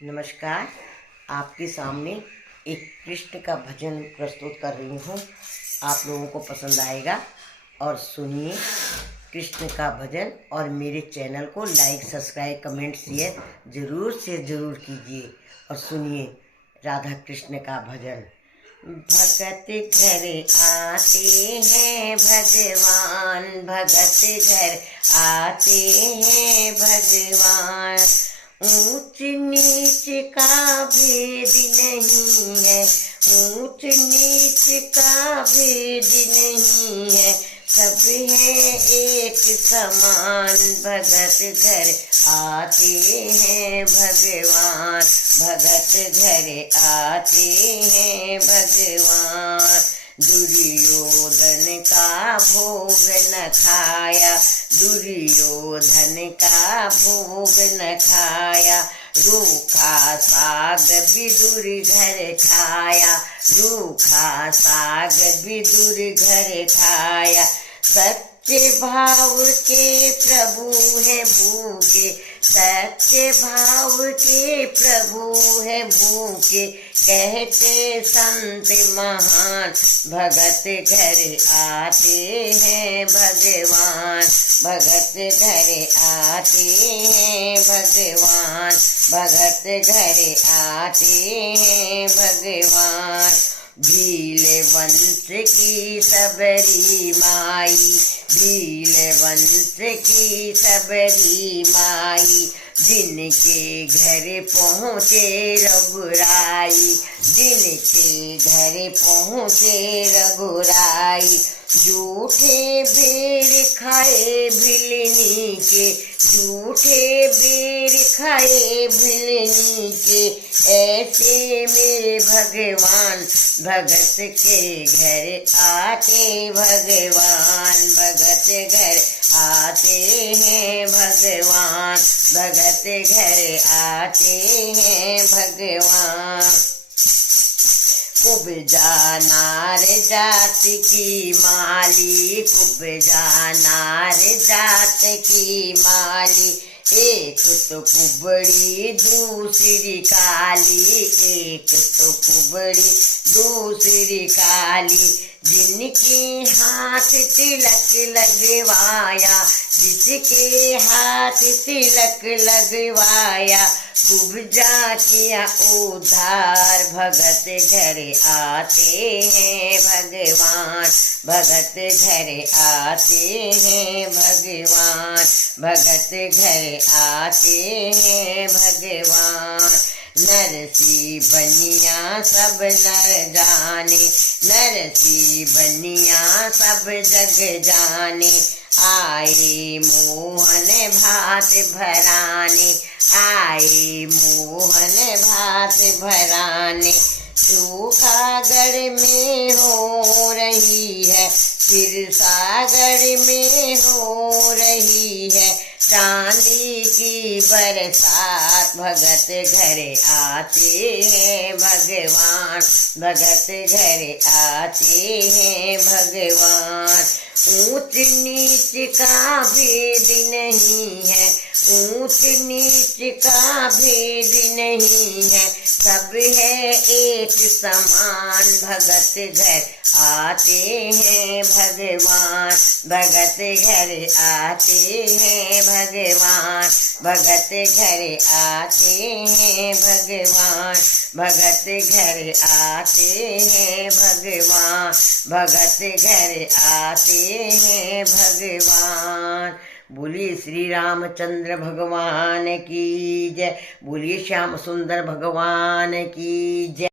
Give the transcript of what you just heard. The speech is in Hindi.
नमस्कार। आपके सामने एक कृष्ण का भजन प्रस्तुत कर रही हूँ। आप लोगों को पसंद आएगा और सुनिए कृष्ण का भजन। और मेरे चैनल को लाइक, सब्सक्राइब, कमेंट, शेयर ज़रूर से ज़रूर कीजिए और सुनिए राधा कृष्ण का भजन। भगत घर आते हैं भगवान, भगत घर आते हैं भगवान। ऊंच नीच का भेद नहीं है, ऊंच नीच का भेद नहीं है, सब है एक समान। भगत घर आते हैं भगवान, भगत घर आते हैं भगवान। दुर्योधन का भोग न खाया, दुर्योधन का भोग न खाया। रूखा साग विदुर घर खाया, रूखा साग विदुर घर खाया। सच्चे भाव के प्रभु है भूखे, सच्चे भाव के प्रभु है भूखे, कहते संत महान। भगत घर आते हैं भगवान, भगत घर आते हैं भगवान, भगत घर आते हैं भगवान। भील वंश की सबरी माई, भील वंश की सबरी माई, जिनके घर पहुँचे रघुराई, जिनके घर पहुँचे रघुराई। झूठे बेर खाए भिलनी के, झूठे बेर खाए भिलनी के, ऐसे मेरे भगवान भगत के घर आते भगवान, भगत घर आते हैं भगवान, भगत घर आते हैं भगवान। कुब्जा नार जात की माली, कुब्जा नार जात की माली। एक तो कुबड़ी दूसरी काली, एक तो कुबड़ी दूसरी काली। जिनके हाथ तिलक लगवाया, जिसके हाथ तिलक लगवाया, कुब्जा किया उद्धार। भगत घर आते हैं भगवान, भगत घर आते हैं भगवान, भगत घर आते हैं भगवान। नरसी बनिया सब नर जाने, नरसी बनिया सब जग जाने। आए मोहन भात भराने, आए मोहन भात भराने। सूखागढ़ में हो रही है, फिर सागर में हो रही है चांदी की बरसात। भगत घर आते हैं भगवान, भगत घर आते हैं भगवान। ऊंच नीच का भेद नहीं है, ऊंच नीच का भेद नहीं है, सब है एक समान। भगत घर आते हैं भगवान, भगत घर आते हैं भगवान, भगत घर आते हैं भगवान, भगत घर आते हैं भगवान, भगत घर आते हैं भगवान। बोलिए श्री रामचंद्र भगवान की जय, बोलिए श्याम सुंदर भगवान की जय।